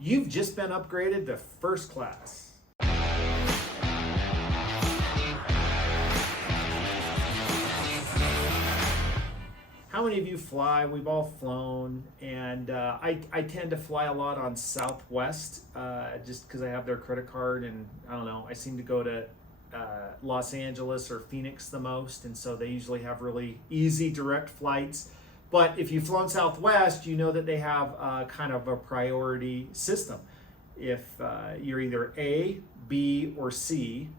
You've just been upgraded to first class. How many of you fly? We've all flown, and I tend to fly a lot on Southwest just because I have their credit card, and I don't know, I seem to go to Los Angeles or Phoenix the most, and so they usually have really easy direct flights. But if you've flown Southwest, you know that they have kind of a priority system. If you're either A, B, or C,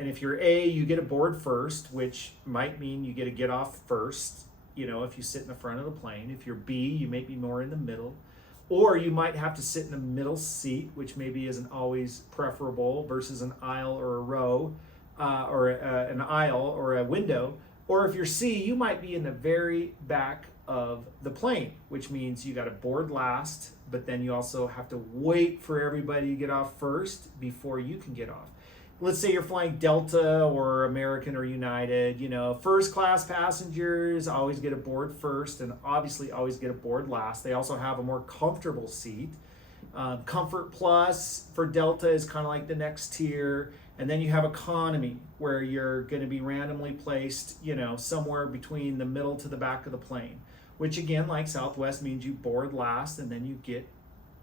and if you're A, you get a board first, which might mean you get to get off first, you know, if you sit in the front of the plane. If you're B, you may be more in the middle, or you might have to sit in the middle seat, which maybe isn't always preferable versus an aisle or a row, or an aisle or a window. Or if you're C, you might be in the very back of the plane, which means you got to board last, but then you also have to wait for everybody to get off first before you can get off. Let's say you're flying Delta or American or United, you know, first class passengers always get a board first and obviously always get a board last. They also have a more comfortable seat. Comfort Plus for Delta is kind of like the next tier. And then you have economy, where you're going to be randomly placed, you know, somewhere between the middle to the back of the plane, which again, like Southwest, means you board last and then you get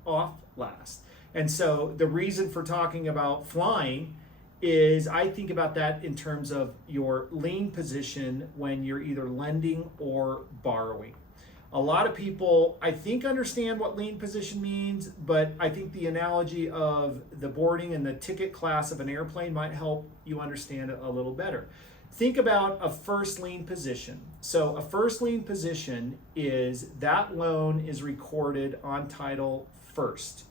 off last. And so the reason for talking about flying is I think about that in terms of your lien position when you're either lending or borrowing. A lot of people, I think, understand what lien position means, but I think the analogy of the boarding and the ticket class of an airplane might help you understand it a little better. Think about a first lien position. So a first lien position is that loan is recorded on title first.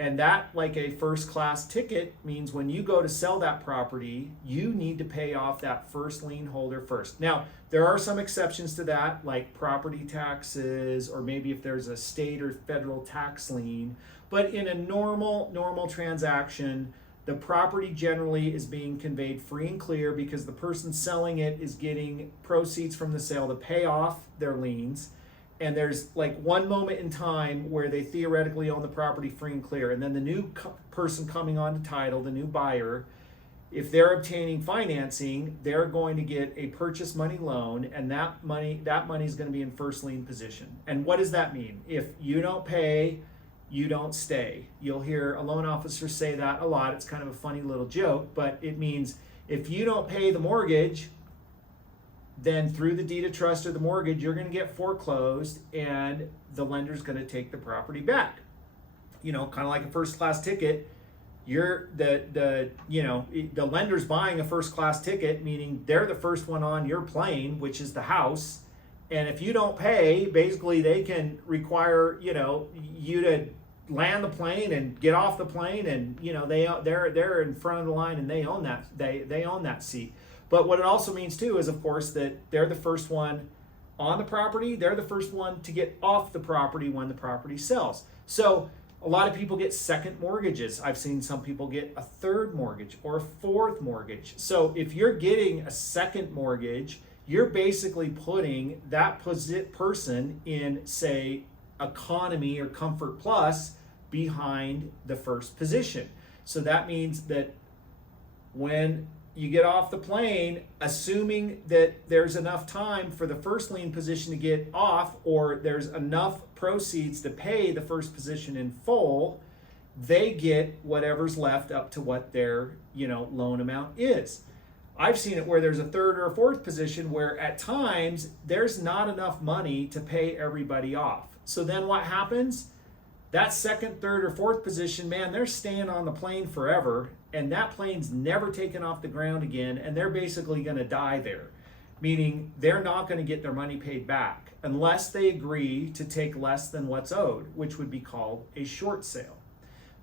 And that, like a first class ticket, means when you go to sell that property, you need to pay off that first lien holder first. Now, there are some exceptions to that, like property taxes, or maybe if there's a state or federal tax lien. But in a normal transaction, the property generally is being conveyed free and clear because the person selling it is getting proceeds from the sale to pay off their liens. And there's like one moment in time where they theoretically own the property free and clear. And then the new person coming on to title, the new buyer, if they're obtaining financing, they're going to get a purchase money loan, and that money is going to be in first lien position. And what does that mean? If you don't pay, you don't stay. You'll hear a loan officer say that a lot. It's kind of a funny little joke, but it means if you don't pay the mortgage, then through the deed of trust or the mortgage, you're going to get foreclosed and the lender's going to take the property back. You know, kind of like a first class ticket. You're the lender's buying a first class ticket, meaning they're the first one on your plane, which is the house. And if you don't pay, basically they can require, you know, you to land the plane and get off the plane, and you know they're in front of the line and they own that they own that seat. But what it also means too is, of course, that they're the first one on the property. They're the first one to get off the property when the property sells. So a lot of people get second mortgages. I've seen some people get a third mortgage or a fourth mortgage. So if you're getting a second mortgage, you're basically putting that person in, say, economy or comfort plus behind the first position. So that means that when you get off the plane, assuming that there's enough time for the first lien position to get off, or there's enough proceeds to pay the first position in full, they get whatever's left up to what their, you know, loan amount is. I've seen it where there's a third or a fourth position where at times there's not enough money to pay everybody off. So then what happens? That second, third, or fourth position, man, they're staying on the plane forever, and that plane's never taken off the ground again, and they're basically going to die there, meaning they're not going to get their money paid back unless they agree to take less than what's owed, which would be called a short sale.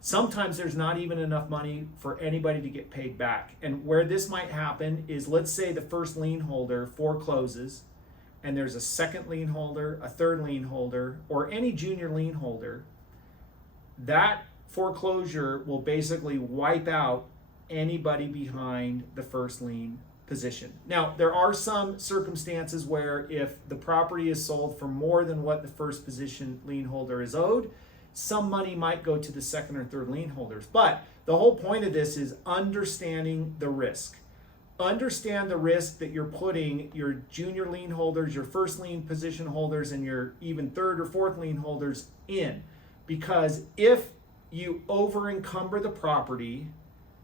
Sometimes there's not even enough money for anybody to get paid back. And where this might happen is, let's say the first lien holder forecloses, and there's a second lien holder, a third lien holder, or any junior lien holder. That foreclosure will basically wipe out anybody behind the first lien position. Now, there are some circumstances where if the property is sold for more than what the first position lien holder is owed, some money might go to the second or third lien holders. But the whole point of this is understanding the risk. Understand the risk that you're putting your junior lien holders, your first lien position holders, and your even third or fourth lien holders in. Because if you over encumber the property,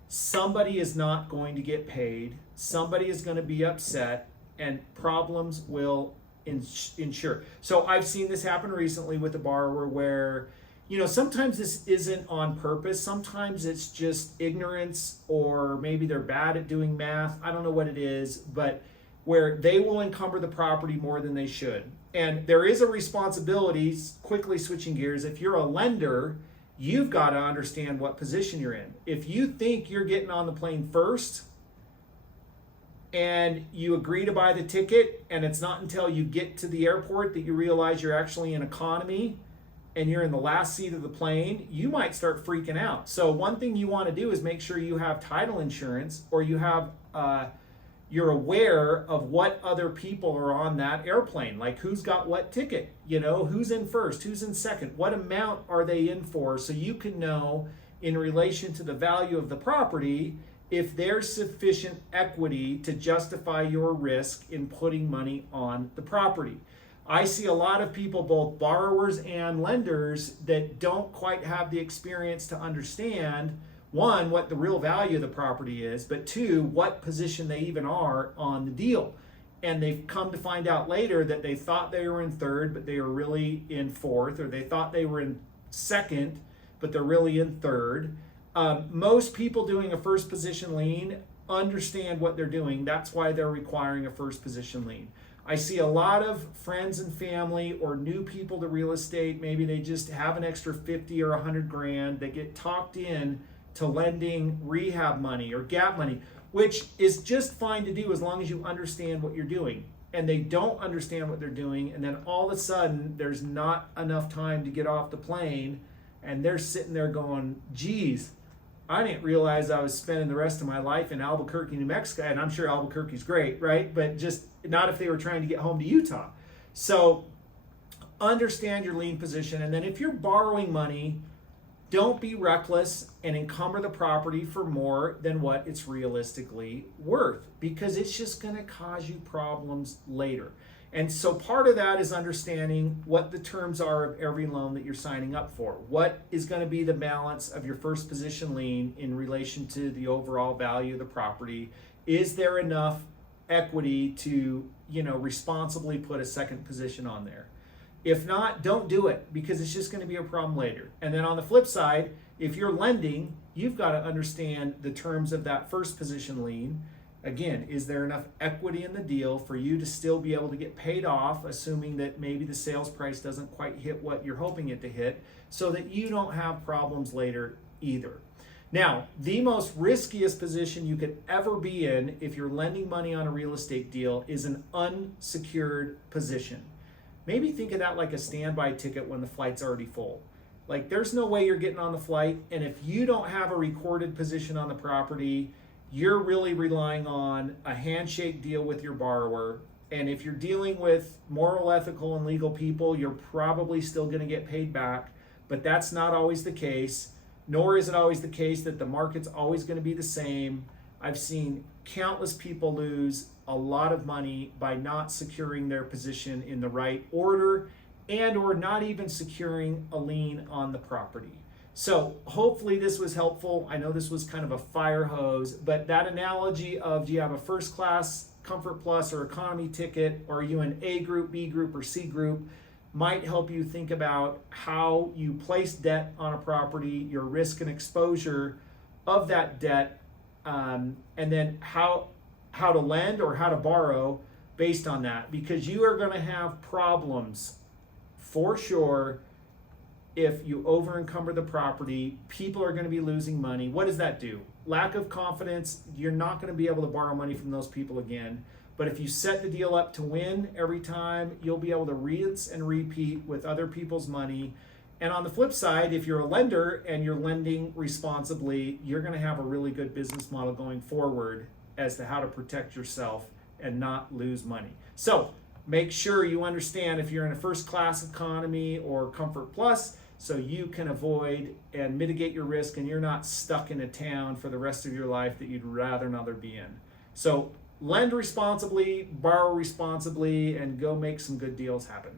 somebody is not going to get paid, somebody is going to be upset, and problems will ensure. So I've seen this happen recently with a borrower where, sometimes this isn't on purpose. Sometimes it's just ignorance, or maybe they're bad at doing math. I don't know what it is, but where they will encumber the property more than they should. And there is a responsibility, quickly switching gears, if you're a lender, you've got to understand what position you're in. If you think you're getting on the plane first and you agree to buy the ticket, and it's not until you get to the airport that you realize you're actually in economy and you're in the last seat of the plane, you might start freaking out. So one thing you want to do is make sure you have title insurance, or you have you're aware of what other people are on that airplane, like who's got what ticket, who's in first, who's in second, what amount are they in for, so you can know in relation to the value of the property if there's sufficient equity to justify your risk in putting money on the property. I see a lot of people, both borrowers and lenders, that don't quite have the experience to understand, one, what the real value of the property is, but two, what position they even are on the deal. And they've come to find out later that they thought they were in third, but they were really in fourth, or they thought they were in second, but they're really in third. Most people doing a first position lien understand what they're doing. That's why they're requiring a first position lien. I see a lot of friends and family or new people to real estate. Maybe they just have an extra 50 or 100 grand. They get talked in to lending rehab money or gap money, which is just fine to do as long as you understand what you're doing. And they don't understand what they're doing, and then all of a sudden there's not enough time to get off the plane, and they're sitting there going, geez, I didn't realize I was spending the rest of my life in Albuquerque, New Mexico. And I'm sure Albuquerque's great, right? But just not if they were trying to get home to Utah. So understand your lien position. And then if you're borrowing money, don't be reckless and encumber the property for more than what it's realistically worth, because it's just going to cause you problems later. And so part of that is understanding what the terms are of every loan that you're signing up for. What is going to be the balance of your first position lien in relation to the overall value of the property? Is there enough equity to, responsibly put a second position on there? If not, don't do it, because it's just going to be a problem later. And then on the flip side, if you're lending, you've got to understand the terms of that first position lien. Again, is there enough equity in the deal for you to still be able to get paid off, assuming that maybe the sales price doesn't quite hit what you're hoping it to hit, so that you don't have problems later either. Now, the most riskiest position you could ever be in if you're lending money on a real estate deal is an unsecured position. Maybe think of that like a standby ticket when the flight's already full. Like, there's no way you're getting on the flight, and if you don't have a recorded position on the property, you're really relying on a handshake deal with your borrower. And if you're dealing with moral, ethical, and legal people, you're probably still going to get paid back. But that's not always the case, nor is it always the case that the market's always going to be the same. I've seen countless people lose a lot of money by not securing their position in the right order, and or not even securing a lien on the property. So hopefully this was helpful. I know this was kind of a fire hose, but that analogy of, do you have a first class Comfort Plus or economy ticket, or are you an A group, B group, or C group, might help you think about how you place debt on a property, your risk and exposure of that debt, and then how to lend or how to borrow based on that, because you are going to have problems for sure. If you over encumber the property, people are going to be losing money. What does that do? Lack of confidence. You're not going to be able to borrow money from those people again. But if you set the deal up to win every time, you'll be able to rinse and repeat with other people's money. And on the flip side, if you're a lender and you're lending responsibly, you're going to have a really good business model going forward as to how to protect yourself and not lose money. So make sure you understand, if you're in a first class economy or Comfort Plus, so you can avoid and mitigate your risk, and you're not stuck in a town for the rest of your life that you'd rather not be in. So lend responsibly, borrow responsibly, and go make some good deals happen.